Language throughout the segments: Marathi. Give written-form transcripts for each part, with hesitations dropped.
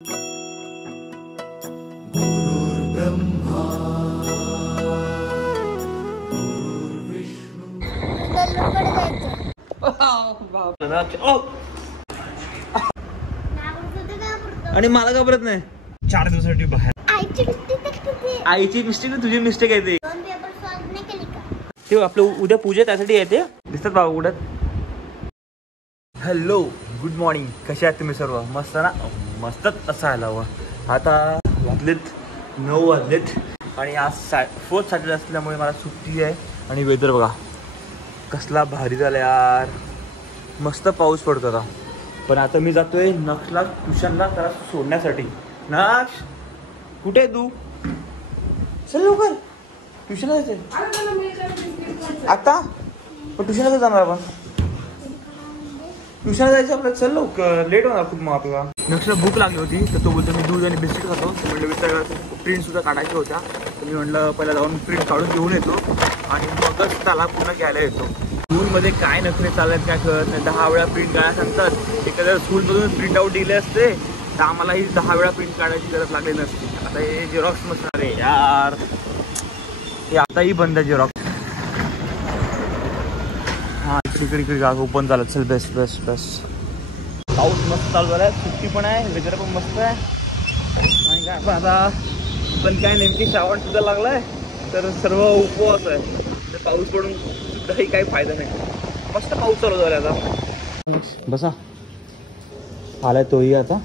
आणि मला घाबरत नाही. 4 दिवसासाठी बाहेर. आईची मिस्टेक तुझी मिस्टेक आहे ते आपलं उद्या पूजा त्यासाठी येते. दिसतात बाबा उडत. हॅलो गुड मॉर्निंग, कसे आहात तुम्ही सर्व? मस्त ना? मस्तच असायला हवं. आता वाजलेत 9 वाजलेत आणि आज 4th सॅटर्डे असल्यामुळे मला सुट्टी आहे. आणि वेदर बघा कसला भारी झाला यार, मस्त पाऊस पडतो आता. पण आता मी जातोय नक्षला ट्युशनला त्याला सोडण्यासाठी. नक्ष कुठे आहे तू? चल लवकर, ट्युशनला जायचंय आता. पण ट्युशनला जाणार आपण, ट्युशनला जायचं आपल्याला. चल लवकर, लेट होणार खूप मग आपल्याला. नक्षला भूक लागली होती तर तो बोलतो मी दूध आणि बिस्किट खातो. म्हणलं प्रिंट सुद्धा काढायच्या होत्या तर मी म्हणलं पहिला जाऊन प्रिंट काढून घेऊन येतो आणि मगच त्याला पूर्ण घ्यायला येतो. स्कूलमध्ये काय नखरे चालत काय कळत नाही. 10 वेळा प्रिंट काढायला सांगतात. एखाद्या स्कूलमधून प्रिंट आउट दिले असते तर आम्हालाही 10 वेळा प्रिंट काढायची गरज लागली नसती. आता हे झेरॉक्स नसणार आहे यार, हे आताही बंद आहे झेरॉक्स. हां इकडे ओपन झालं. चल बेस्ट बेस्ट बेस्ट. पाऊस मस्त चालू झाला आहे, सुट्टी पण आहे, वेदर पण मस्त आहे. आणि काय पण आता पण काय नेमकी श्रावण सुद्धा लागला आहे तर सर्व उपवास आहे. तर पाऊस पडून सुद्धाही काही फायदा नाही. मस्त पाऊस चालू झाला आता. बसा आलाय तोही आता.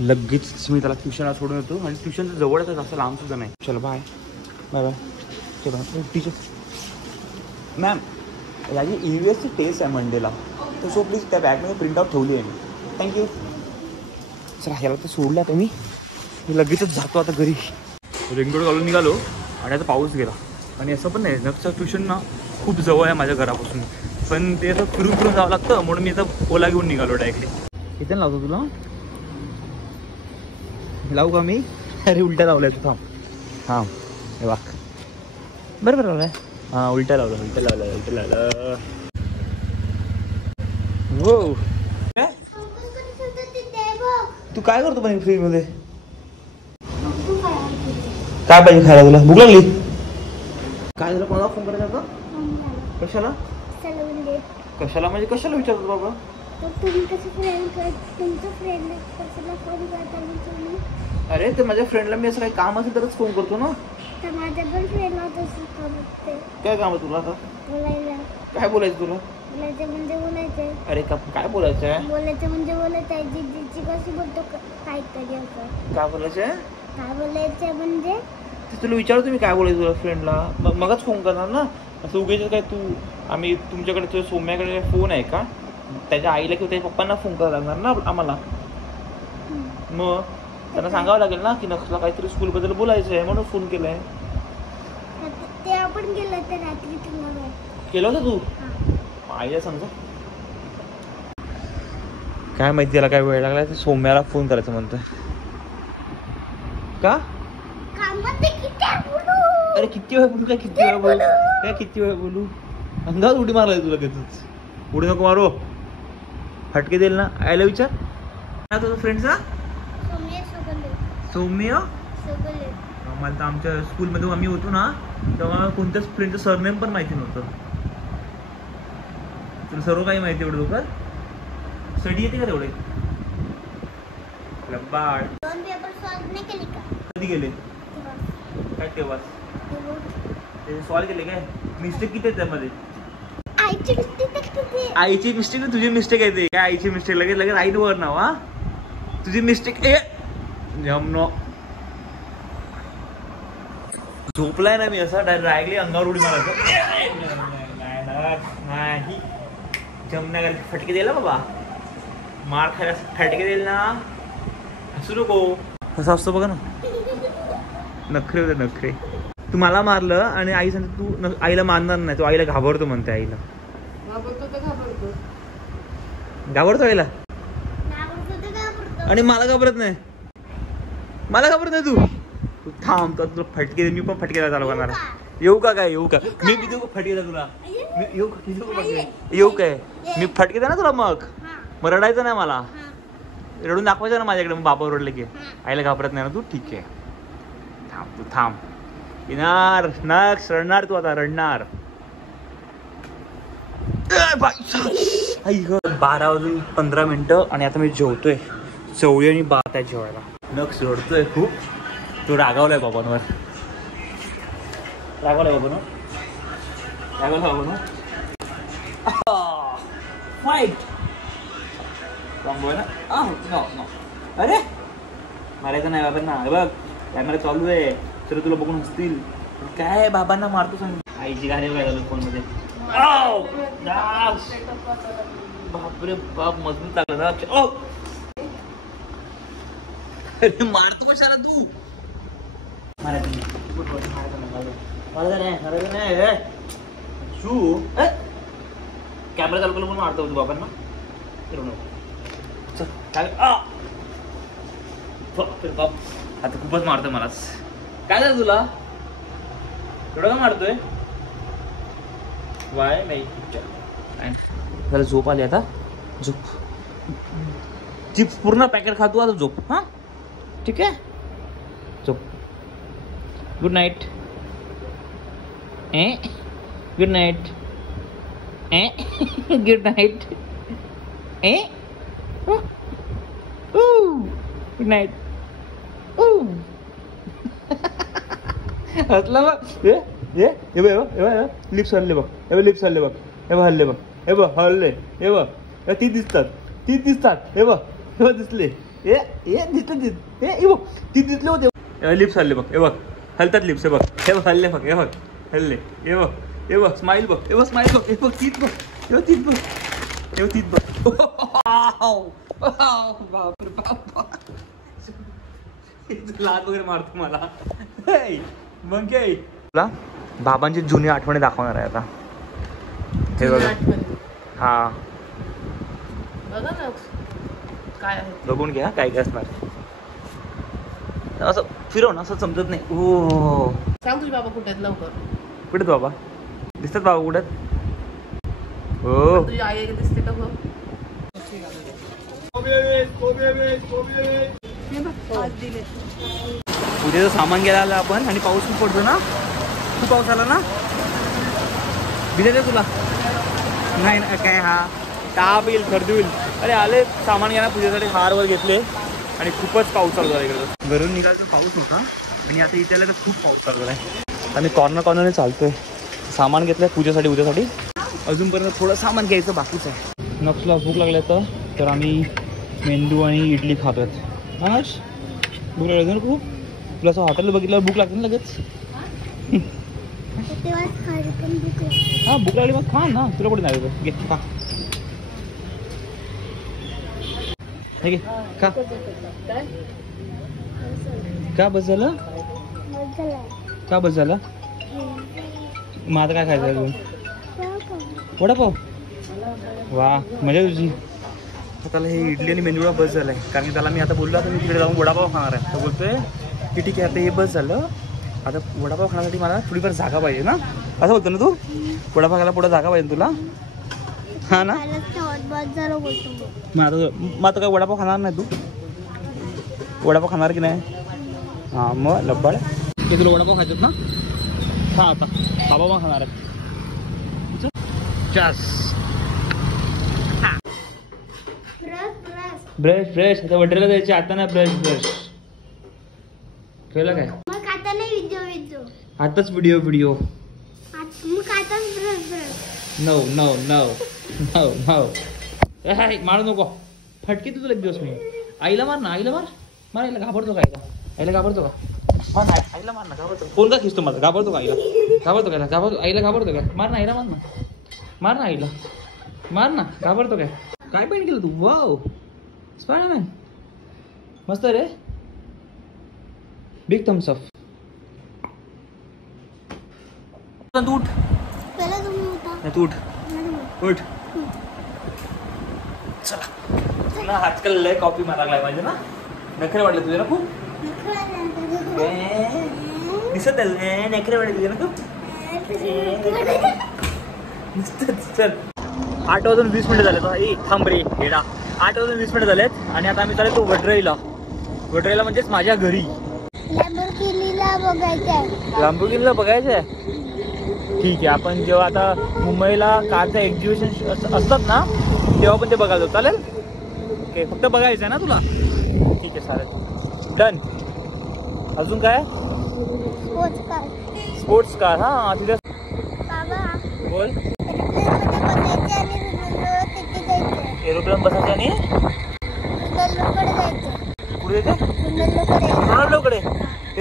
लगेच मी त्याला ट्युशनला सोडून येतो आणि ट्युशनचं जवळच आहे, जास्त लांब सुद्धा नाही. चलो बाय बाय बाय. चला टीचर मॅम याची EVSची टेस्ट आहे मंडेला तर सो प्लीज त्या बॅगमध्ये प्रिंटआउट ठेवली आहे मी. थँक्यू. चला ह्याला तर सोडलं आता मी लगेचच जातो आता घरी. रेनकोट घालून निघालो आणि आता पाऊस गेला. आणि असं पण नाही, नक्षचं ट्युशन ना खूप जवळ आहे माझ्या घरापासून, पण ते असं फिरून जावं लागतं म्हणून मी आता ओला घेऊन निघालो डायरेक्टली. इथे लावतो तुला, लावू का मी? अरे उलट्या लावल्या तू, थांब. हां हे वाक बरोबर लावलाय. हां उलट्या लावलं. हो तू काय करतो पण फ्रीज मध्ये? काय पाहिजे खायला तुला? भूक लागली? काय झालं? कोणाला फोन करायचा होता? कशाला कशाला म्हणजे कशाला विचारतो बाबा? अरे तर माझ्या फ्रेंडला मी असं काही काम असेल तरच फोन करतो ना. काय काम आहे तुला आता? काय बोलायचं तुला? अरे काय बोलायचं आहे? काय बोलायचं आहे? तुला विचारतो मी काय बोलायचं तुला फ्रेंडला, मगच फोन करणार ना. असं उगाच काय तू आम्ही तुमच्याकडे तुझ्या सौम्याकडे फोन आहे का? त्याच्या आईला किंवा त्याच्या पप्पांना फोन करायला लागणार ना आम्हाला. मग त्यांना सांगावं लागेल ना की नक्षला काहीतरी स्कूलबद्दल बोलायचं आहे म्हणून फोन केलाय. केलं होतं तू? आईला समजा काय माहिती त्याला काय वेळ लागला. सौम्याला फोन करायचं म्हणतोय का? अरे किती वेळ बोलू? काय किती वेळ बोलू? अंगावर उडी मारलाय तुला लगेचच. उडी नको मारो, फटके देईल ना. आयला विचार ना तुझा फ्रेंडचा. सौम्य मला तर आमच्या स्कूलमध्ये आम्ही होतो ना तेव्हा कोणत्याच फ्रेंडचं सरनेम पण माहिती नव्हतं. तुला सर्व काही माहिती एवढं लवकर? स्टडी येते का तेवढे? बाळ कधी गेले? काय तेव्हाच ते सॉल्व केले काय? मिस्टेक किती आहे त्यामध्ये? आईची मिस्टेक ना तुझी मिस्टेक आहे. ते काय आईची मिस्टेक? लगेच आईनं वर नाव. हा तुझी मिस्टेक. जमनो झोपलाय ना मी असा डायरेक्टली अंगावर उडी मारायचं नाही. जमना फटके दिला बाबा, मार खायला फटके देईल ना. हसू नको. कसं असतं बघा ना, नखरे होते नखरे. तू मला मारलं आणि आई सांगते तू आईला मारणार नाही. तू आईला घाबरतो म्हणते. आईला घाबरतो आईला आणि मला घाबरत नाही. मला घाबरत नाही. तू थांब, तुला फटके दे. मी पण फटके द्यायला चालू करणार. येऊ का? काय येऊ का? मी देऊ का फटके द्या तुला? येऊ का? येऊ काय? मी फटके द्या ना तुला. मग रडायचं नाही मला. रडून दाखवायचं ना माझ्याकडे, मग बाबा रडले की. आईला घाबरत नाही ना तू? ठीक आहे, थांब तू थांब. येणार नक्स, रडणार तू आता, रडणार. 12:15 आणि आता मी जेवतोय. चवळी आणि भात आहे जेवायला. नक्स रडतोय खूप, तो रागावलाय बाबांवर. रागावलाय बाबांवर, रागावलाय बाबांवर. फाईट ना. अरे मारायचं नाही बाबांना. बघ कॅमेरा चालू आहे, तर तुला बघून हसतील. काय बाबांना मारतो सांग. आईची गाणी बघायला फोन मध्ये. बापरे बाप, मजबूत लागलं ना. अरे मारतो कशाला तू? मारायचं नाही. कॅमेरा चालू करून मारतो तू बाबांना. बाप आता खूपच मारतोय मलाच. काय झालं तुला? थोडं का मारतोय? वाय नाही. त्याला झोप आली आता. झोप. चिप्स पूर्ण पॅकेट खातो आता. झोप. हा ठीक आहे, झोप. Good night. Good night. Good night. Good night. हसला बघ. लिप्स हल्ले बघ. लिप्स हल्ले बघ. हल्ले बघ. हल्ले. तीच दिसतात. हे बघ दिसले. दिसले. ती दिसले होते. लिप्स हल्ले बघ. हलतात लिप्स. हे बघ हल्ले बघ. हल्ले. हे बघ स्माइल बघ. स्माइल बघ. तीच बघ. तीच बघ. तीच बघ. बापरे बापा, लात वगैरे मारतो मला. मग काय तुला बाबांची जुनी आठवणी दाखवणार आहे आता. हे बघा. हा बघा ना काय आहे, बघून घ्या काय काय असणार. असं फिरव ना, असं समजत नाही. ओ सांग तुझे बाबा कुठे आहेत लवकर. कुठे बाबा दिसतात? बाबा कुठे? हो तुझी आई दिसते का बघ. उद्याचं सामान घ्यायला आलं आपण आणि पाऊस खूप पडतो ना. खूप पाऊस आला ना. भिजायचं तुला नाही ना काय? हा ताप येईल, सर्दी होईल. अरे आले सामान घ्या ना पूजेसाठी. हार वर घेतले आणि खूपच पाऊस चालू झाला इकडे. घरून निघाल तर पाऊस होता आणि आता इथे आलं तर खूप पाऊस चालू झाला आहे. आम्ही कॉर्नरने चालतोय. सामान घेतलंय पूजेसाठी, उद्यासाठी. अजूनपर्यंत थोडं सामान घ्यायचं बाकीच आहे. नक्सला भूक लागल्या तर आम्ही मेंदू आणि इडली खातोय. हा भूक लागली ना खूप. तुला असं हॉटेल बघितल्यावर भूक लागते ना लगेच. हा भूक लागली मग खा ना. तुला कुठे नाही घे खा. हे घे खा. का बस झालं? का बस झालं? मग आता काय खायचं अजून? वडापाव. वा मजा तुझी. त्याला हे इडली आणि मेंदूळा बस झालाय. कारण की त्याला मी आता बोललो आता मी तिकडे जाऊन वडापाव खाणार आहे. तर बोलतोय की ठीक आहे आता हे बस झालं. आता वडापाव खाण्यासाठी मला थोडीफार जागा पाहिजे ना. असं बोलतो ना तू? वडापाव खायला पुढे जागा पाहिजे तुला. हा ना. मग आता काय वडापाव खाणार नाही तू? वडापाव खाणार की नाही? हां मग लब्बाड. ते तुला वडापाव खायचं ना. खा आता. बाबा मग खाणार आहे. ब्रश आता वड्याला जायचे. आता नाही ब्रश कळलं काय? आताच व्हिडिओ. नो मारू नको. फटके तुला एक दिवस मी. आईला मार ना. आईला घाबरतो का? आईला घाबरतो का? आईला मार ना. घाबरतो कोण का खिचतो मला? घाबरतो का आईला? घाबरतो काय? आईला घाबरतो काय? मार ना आईला. मार ना आईला. मार ना. घाबरतो काय पेंट केलं तू? वाव स्पायडरमॅन मस्त रे. Big thumbs up. तू उठ. तू उठ. चला तुला आजकाल लय कॉपी मारा लागलाय पाहिजे ना. नखरे वाटले तुझे ना खूप. दिसत नखरे वाटले तुझे ना खूप. चल 8:20 झाले. थांब रे हेडा. 8:20 झालेत आणि आता आम्ही चालतो वडराईला. वडराईला म्हणजेच माझ्या घरी. लॅम्बोर्गिनीला बघायचंय. ठीक आहे, आपण जेव्हा आता मुंबईला कारचं एक्झिबिशन असतात ना तेव्हा पण ते बघायला जाऊ. चालेल? ओके, फक्त बघायचं आहे ना तुला? ठीक आहे, चालेल, डन. अजून काय? Sports car. हा तिथे बोल. एरोप्लेन बसायचे आणि पुढे जायचं रोनाल्डोकडे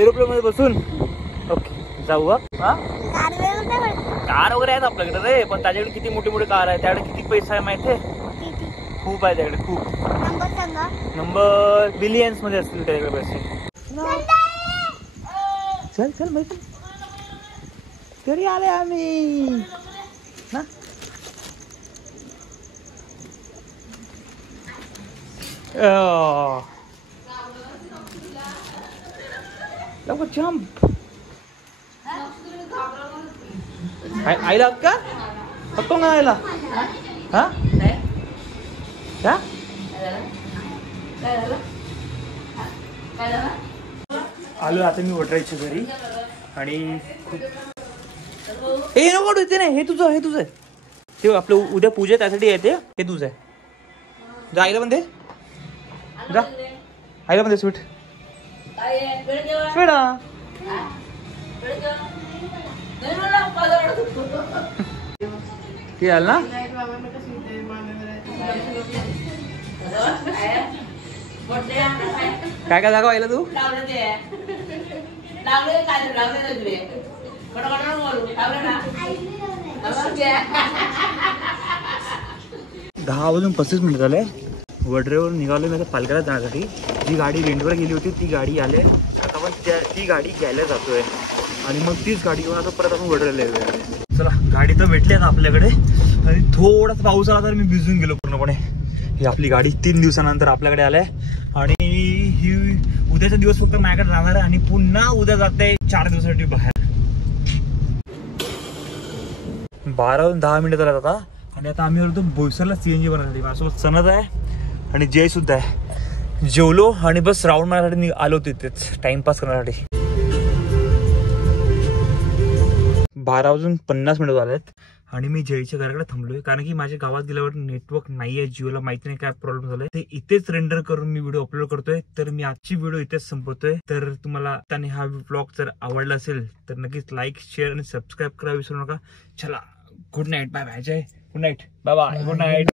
एरोप्लेन मध्ये बसून. ओके, जाऊ. हा कार वगैरे आहेत आपल्याकडे रे, पण त्याच्याकडे किती मोठे मोठे कार आहे, त्याकडे किती पैसा आहे माहिती आहे? खूप आहे त्याकडे, खूप. नंबर बिलियन्स मध्ये असतील त्याच्याकडे पैसे. चल चल माहिती घरी आले आम्ही ना. जम्प. आईला का फक्त ना आईला. हा आलो आता मी वडराईच्या घरी आणि हे नको ते नाही, हे तुझं, हे तुझं आहे ते. आपलं उद्या पूजा त्यासाठी येते, हे तुझं आहे. जा आईला पण दे, जा आईला पण दे स्वीट. स्वीट ते आलं ना. काय काय दाखव आईला तू. दहा वाजून 35 झाले. वडरेवर निघालो मी आता पालघरला जाण्यासाठी. जी गाडी रेंटवर गेली होती ती गाडी आले, आता आपण ती गाडी घ्यायला जातोय आणि मग तीच गाडी घेऊन आता परत आपण वडरेला येऊया. चला, गाडी तर भेटली आता आपल्याकडे आणि थोडासा पाऊस आला तर मी भिजून गेलो पूर्णपणे. ही आपली गाडी 3 दिवसानंतर आपल्याकडे आलाय आणि ही उद्याचा दिवस फक्त माझ्याकडे राहणार आहे आणि पुन्हा उद्या जाते 4 दिवसासाठी बाहेर. 12:10 झाल्यात आता आणि आता आम्ही होतो बोईसरला CNG बनवण्यासाठी. माझ्यासोबत सनद आहे आणि जय सुद्धा आहे. जेवलो आणि बस राऊंड मारण्यासाठी आलो तिथेच टाइमपास करण्यासाठी. 12:50 झालेत आणि मी जयच्या घराकडे थांबलोय कारण की माझ्या गावात गेल्यावर नेटवर्क नाहीये. जिओला माहिती नाही काय प्रॉब्लेम झालाय. ते इथेच रेंडर करून मी व्हिडिओ अपलोड करतोय. तर मी आजची व्हिडिओ इथेच संपवतोय. तर तुम्हाला त्याने हा व्लॉग जर आवडला असेल तर नक्कीच लाईक, शेअर आणि सबस्क्राईब करायला विसरू नका. चला, good night, bye bye. Jay, good night, bye bye, good night.